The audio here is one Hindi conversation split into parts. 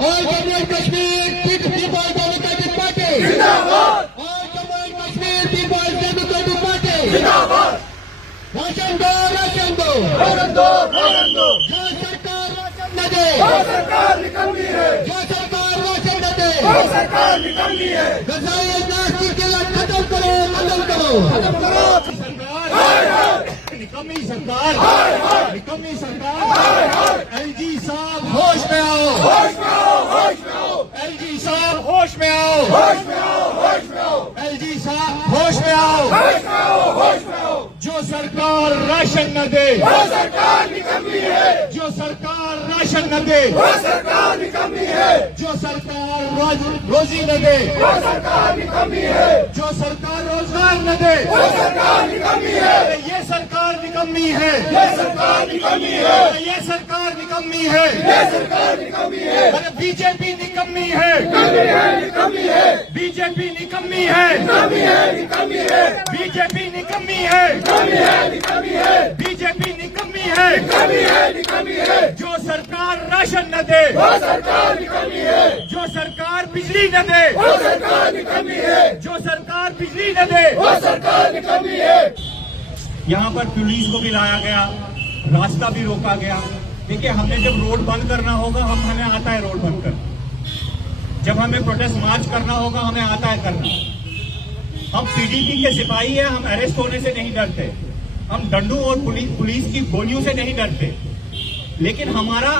और Jammu and Kashmir Peoples Democratic Party जिंदाबाद। और Jammu and Kashmir Peoples Democratic Party जिंदाबाद। राशन दो, राशन दो, राशन दो, राशन दो। जो सरकार राशन न दे, वो सरकार निकम्मी है। जो सरकार राशन न दे, वो सरकार निकम्मी है। गजाई अजलास की किल्लत खत्म करो, खत्म करो, खत्म करो। निकम्मी सरकार, निकम्मी सरकार। एलजी साहब होश में आओ, होश में आओ, होश में आओ। एलजी साहब होश में आओ, होश में आओ, होश में आओ। एलजी साहब होश में आओ, होश में आओ, होश में आओ। जो सरकार राशन न दे, वो सरकार निकम्मी है। जो सरकार राशन न दे, वो सरकार निकम्मी है। जो सरकार रोजी न दे, वो सरकार निकम्मी है। जो सरकार रोजगार न दे, वो सरकार निकम्मी है। ये सरकार निकम्मी है, ये सरकार निकम्मी है। ये सरकार निकम्मी है, ये सरकार निकम्मी है। अरे बीजेपी निकम्मी है, निकम्मी है, निकम्मी है। बीजेपी निकम्मी है, निकम्मी है, निकम्मी है। बीजेपी निकम्मी है, निकम्मी है, निकम्मी है। बीजेपी निकम्मी है, निकम्मी है, निकम्मी है। जो सरकार राशन न दे, वो सरकार निकम्मी है। जो सरकार बिजली न दे, वो सरकार निकम्मी है। जो सरकार बिजली न दे, वो सरकार निकम्मी है। यहाँ पर पुलिस को भी लाया गया, रास्ता भी रोका गया। देखिए, हमने जब रोड बंद करना होगा, हमें आता है रोड बंद करना। जब हमें प्रोटेस्ट मार्च करना होगा, हमें आता है करना। हम पीडीपी के सिपाही हैं, हम अरेस्ट होने से नहीं डरते। हम डंडू और पुलिस की गोलियों से नहीं डरते। लेकिन हमारा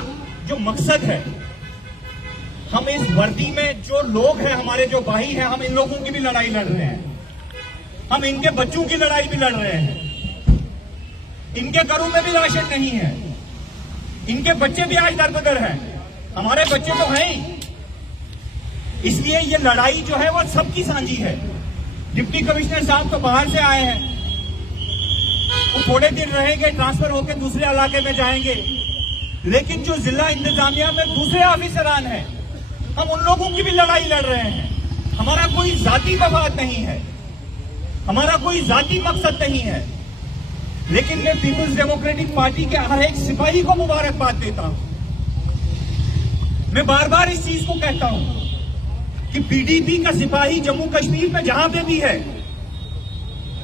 जो मकसद है, हम इस वर्दी में जो लोग हैं, हमारे जो भाई हैं, हम इन लोगों की भी लड़ाई लड़ रहे हैं। हम इनके बच्चों की लड़ाई भी लड़ रहे हैं। इनके घरों में भी राशन नहीं है। इनके बच्चे भी आज दरबदर हैं। हमारे बच्चे तो हैं ही। इसलिए ये लड़ाई जो है वो सबकी साझी है। डिप्टी कमिश्नर साहब तो बाहर से आए हैं, वो थोड़े दिन रहेंगे, ट्रांसफर होकर दूसरे इलाके में जाएंगे। लेकिन जो जिला इंतजामिया में दूसरे ऑफिसरान हैं, हम उन लोगों की भी लड़ाई लड़ रहे हैं। हमारा कोई जाति मफाद नहीं है, हमारा कोई जाति मकसद नहीं है। लेकिन मैं पीपल्स डेमोक्रेटिक पार्टी के हर एक सिपाही को मुबारकबाद देता हूं। मैं बार बार इस चीज को कहता हूं कि पीडीपी का सिपाही जम्मू कश्मीर में जहां पे भी है,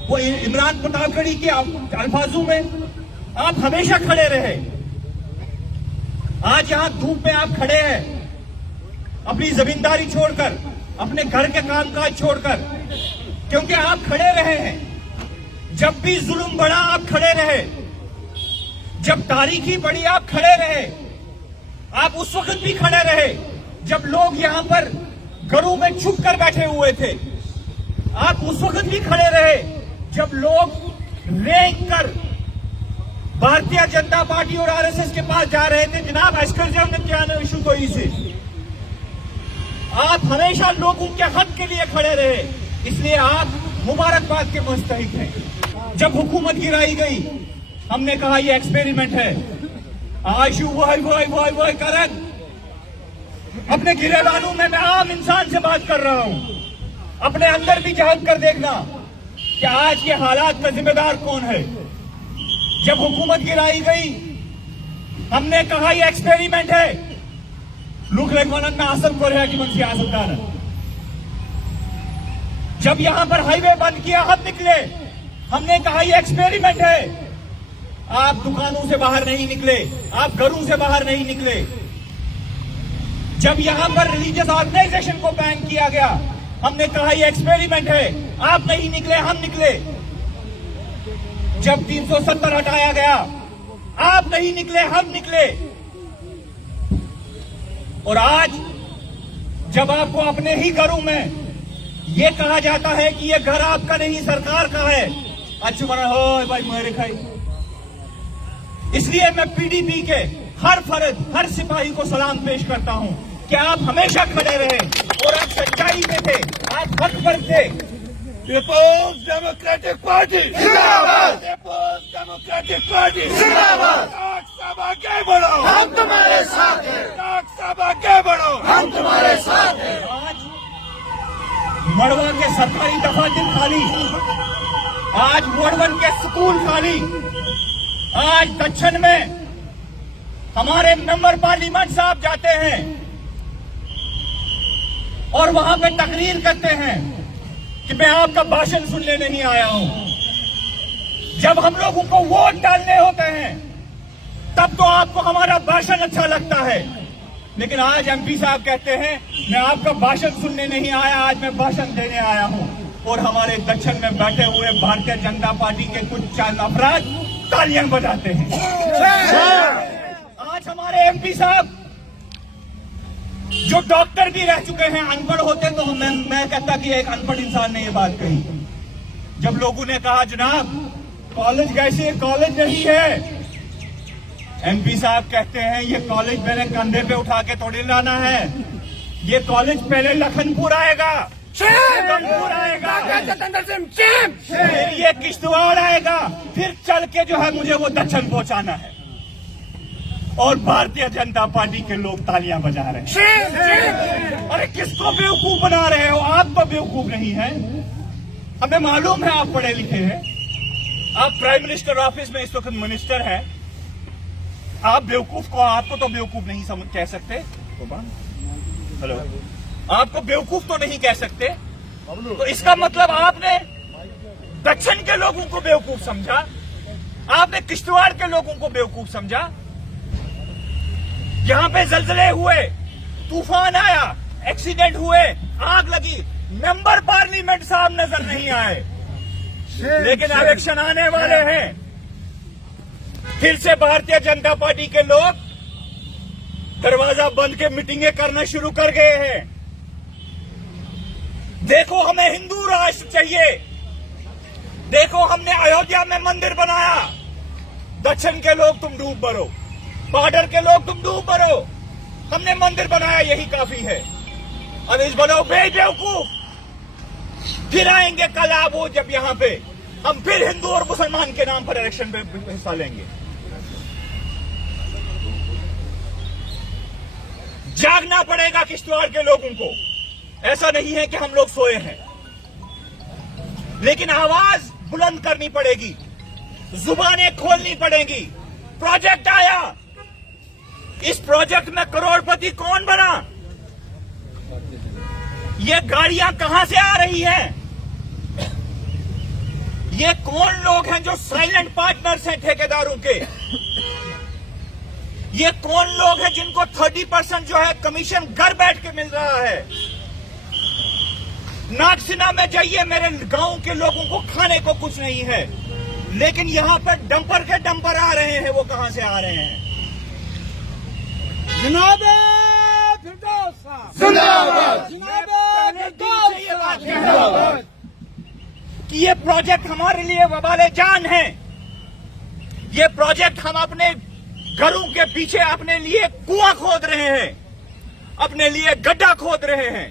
वो इमरान पटाखड़ी के अल्फाजों में आप हमेशा खड़े रहे। आज यहां धूप में आप खड़े हैं, अपनी जमींदारी छोड़कर, अपने घर के कामकाज छोड़कर, क्योंकि आप खड़े रहे हैं। जब भी जुल्म बढ़ा, आप खड़े रहे। जब तारीखी बढ़ी, आप खड़े रहे। आप उस वक्त भी खड़े रहे जब लोग यहां पर घरों में छुप कर बैठे हुए थे। आप उस वक्त भी खड़े रहे जब लोग रेंग कर भारतीय जनता पार्टी और आरएसएस के पास जा रहे थे, जनाब अस्कर जी हमने क्या इशू तो इसे। आप हमेशा लोगों के हक के लिए खड़े रहे, इसलिए आप मुबारकबाद के मुस्तहिक हैं। जब हुकूमत गिराई गई, हमने कहा ये एक्सपेरिमेंट है। आशु वही करन अपने गिरेबानों में मैं आम इंसान से बात कर रहा हूं। अपने अंदर भी झांक कर देखना कि आज के हालात का जिम्मेदार कौन है। जब हुकूमत गिराई गई, हमने कहा ये एक्सपेरिमेंट है। लुक रेकोनन में आसम कोरिया की मंत्री आसम खान। जब यहां पर हाईवे बंद किया, हम निकले, हमने कहा ये एक्सपेरिमेंट है। आप दुकानों से बाहर नहीं निकले, आप घरों से बाहर नहीं निकले। जब यहां पर रिलीजियस ऑर्गेनाइजेशन को बैन किया गया, हमने कहा ये एक्सपेरिमेंट है। आप नहीं निकले, हम निकले। जब 370 हटाया गया, आप नहीं निकले, हम निकले। और आज जब आपको अपने ही घरों में ये कहा जाता है कि ये घर आपका नहीं, सरकार का है, अच्छा हो भाई मेरे खाई। इसलिए मैं पीडीपी के हर फर्द, हर सिपाही को सलाम पेश करता हूं कि आप हमेशा खड़े रहे और आप सच्चाई में थे, आप हक पर थे। पीपल्स डेमोक्रेटिक पार्टी जिंदाबाद। पीपल्स डेमोक्रेटिक पार्टी जिंदाबाद। डॉक्टर साहब आगे बढ़ो, हम तुम्हारे साथ हैं। डॉक्टर साहब आगे बढ़ो, हम तुम्हारे साथ हैं। आज मड़वा के सरकारी दफातर खाली, आज मोड़वन के स्कूल खाली, आज दक्षिण में हमारे मेंबर पार्लियामेंट साहब जाते हैं, और वहां पे तकरीर करते हैं कि मैं आपका भाषण सुनने नहीं आया हूं। जब हम लोगों को वोट डालने होते हैं तब तो आपको हमारा भाषण अच्छा लगता है, लेकिन आज एमपी साहब कहते हैं मैं आपका भाषण सुनने नहीं आया, आज मैं भाषण देने आया हूं। और हमारे दक्षिण में बैठे हुए भारतीय जनता पार्टी के कुछ चंद अफराद तालियां बजाते हैं। आज हमारे एमपी साहब जो डॉक्टर भी रह चुके हैं, अनपढ़ होते तो मैं कहता कि एक अनपढ़ इंसान ने ये बात कही। जब लोगों ने कहा जनाब कॉलेज कैसे, कॉलेज नहीं है, एमपी साहब कहते हैं ये कॉलेज मेरे कंधे पे उठा के थोड़ी लाना है, ये कॉलेज पहले लखनपुर आएगा, लखनपुर आएगा, फिर ये किश्तवाड़ आएगा, फिर चल के जो है मुझे वो दक्षिण पहुंचाना है। और भारतीय जनता पार्टी के लोग तालियां बजा रहे हैं। अरे किसको बेवकूफ बना रहे हो? आप तो बेवकूफ नहीं है, हमें मालूम है आप पढ़े लिखे हैं, आप प्राइम मिनिस्टर ऑफिस में इस वक्त मिनिस्टर हैं। आप बेवकूफ को, आपको तो बेवकूफ नहीं कह सकते। हेलो, आपको बेवकूफ तो नहीं कह सकते, तो इसका मतलब आपने दक्षिण के लोगों को बेवकूफ समझा, आपने किश्तवाड़ के लोगों को बेवकूफ समझा। यहां पे जलजले हुए, तूफान आया, एक्सीडेंट हुए, आग लगी, मेंबर पार्लियामेंट साहब नजर नहीं आए, लेकिन इलेक्शन आने वाले हैं, फिर से भारतीय जनता पार्टी के लोग दरवाजा बंद के मीटिंगें करना शुरू कर गए हैं। देखो हमें हिंदू राष्ट्र चाहिए, देखो हमने अयोध्या में मंदिर बनाया, दक्षिण के लोग तुम डूब मरो, बॉर्डर के लोग तुम डूब मरो, हमने मंदिर बनाया यही काफी है। अब इस बनो बेवकूफ, फिर आएंगे कल आप वो जब यहां पे हम फिर हिंदू और मुसलमान के नाम पर इलेक्शन में हिस्सा लेंगे। जागना पड़ेगा किश्तवाड़ के लोगों को, ऐसा नहीं है कि हम लोग सोए हैं, लेकिन आवाज बुलंद करनी पड़ेगी, जुबानें खोलनी पड़ेगी। प्रोजेक्ट आया, इस प्रोजेक्ट में करोड़पति कौन बना? ये गाड़ियां कहां से आ रही हैं? ये कौन लोग हैं जो साइलेंट पार्टनर्स हैं ठेकेदारों के? ये कौन लोग हैं जिनको 30% जो है कमीशन घर बैठ के मिल रहा है? नागसिना में जाइए, मेरे गांव के लोगों को खाने को कुछ नहीं है, लेकिन यहां पर डंपर के डंपर आ रहे हैं। वो कहां से आ रहे हैं? जनाब फिरदौस साहब, जिंदाबाद, जिंदाबाद। कि ये प्रोजेक्ट हमारे लिए वबाले जान है। ये प्रोजेक्ट हम अपने घरों के पीछे अपने लिए कुआं खोद रहे हैं, अपने लिए गड्ढा खोद रहे हैं।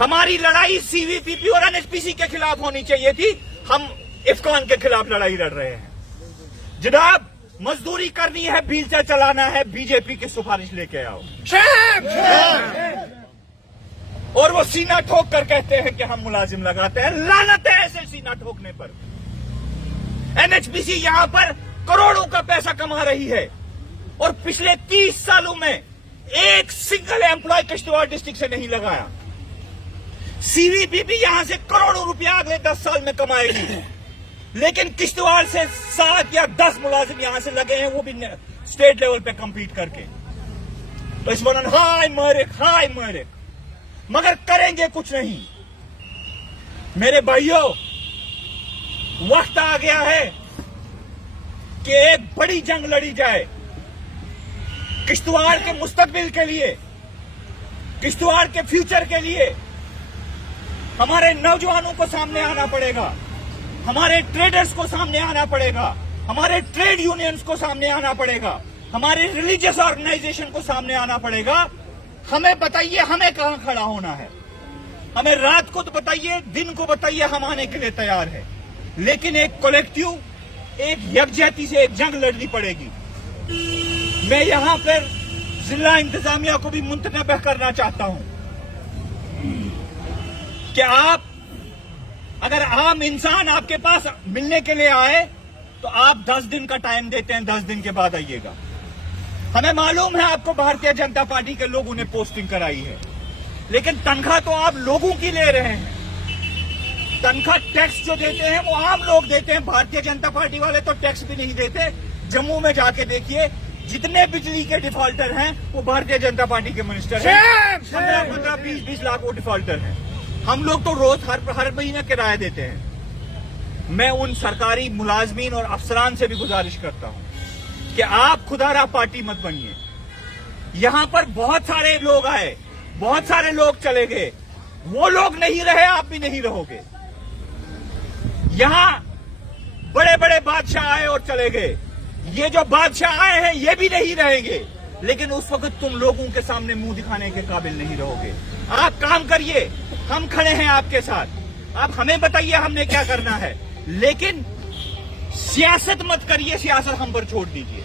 हमारी लड़ाई सीवीपीपी और एनएचपीसी के खिलाफ होनी चाहिए थी, हम इफ्कॉन के खिलाफ लड़ाई लड़ रहे हैं। जनाब मजदूरी करनी है, व्हीलचेयर चलाना है, बीजेपी की सिफारिश लेके आओ। और वो सीना ठोक कर कहते हैं कि हम मुलाजिम लगाते हैं। लानत है ऐसे सीना ठोकने पर। एनएचपीसी यहां पर करोड़ों का पैसा कमा रही है और पिछले 30 सालों में एक सिंगल एम्प्लॉय किश्तवाड़ डिस्ट्रिक्ट से नहीं लगाया। सीवीपीपी यहां से करोड़ों रुपया अगले 10 साल में कमाएगी, लेकिन किश्तवाड़ से 7 या 10 मुलाजिम यहां से लगे हैं, वो भी स्टेट लेवल पे कम्पीट करके। तो इस वरन हाय मरिक, मगर करेंगे कुछ नहीं। मेरे भाइयों, वक्त आ गया है कि एक बड़ी जंग लड़ी जाए किश्तवाड़ के मुस्तकबिल के लिए, किश्तवाड़ के फ्यूचर के लिए। हमारे नौजवानों को सामने आना पड़ेगा, हमारे ट्रेडर्स को सामने आना पड़ेगा, हमारे ट्रेड यूनियंस को सामने आना पड़ेगा, हमारे रिलीजियस ऑर्गेनाइजेशन को सामने आना पड़ेगा। हमें बताइए हमें कहां खड़ा होना है, हमें रात को तो बताइए, दिन को बताइए, हम आने के लिए तैयार है, लेकिन एक कलेक्टिव, एक यकजहती से एक जंग लड़नी पड़ेगी। मैं यहां पर जिला इंतजामिया को भी मुंतनबह करना चाहता हूं कि आप, अगर आम इंसान आपके पास मिलने के लिए आए तो आप 10 दिन का टाइम देते हैं, 10 दिन के बाद आइएगा। हमें मालूम है आपको भारतीय जनता पार्टी के लोगों ने पोस्टिंग कराई है, लेकिन तनख्वाह तो आप लोगों की ले रहे हैं। तनख्वाह टैक्स जो देते हैं वो आम लोग देते हैं। भारतीय जनता पार्टी वाले तो टैक्स भी नहीं देते। जम्मू में जाके देखिए, जितने बिजली के डिफॉल्टर हैं वो भारतीय जनता पार्टी के मिनिस्टर हैं। 15-15, 20-20 लाख वो डिफॉल्टर हैं। हम लोग तो रोज हर महीने किराया देते हैं। मैं उन सरकारी मुलाजमीन और अफसरान से भी गुजारिश करता हूं कि आप खुदारा पार्टी मत बनिए। यहां पर बहुत सारे लोग आए, बहुत सारे लोग चले गए, वो लोग नहीं रहे, आप भी नहीं रहोगे। यहां बड़े बड़े बादशाह आए और चले गए, ये जो बादशाह आए हैं ये भी नहीं रहेंगे। लेकिन उस वक्त तुम लोगों के सामने मुंह दिखाने के काबिल नहीं रहोगे। आप काम करिए, हम खड़े हैं आपके साथ। आप हमें बताइए हमने क्या करना है, लेकिन सियासत मत करिए, सियासत हम पर छोड़ दीजिए।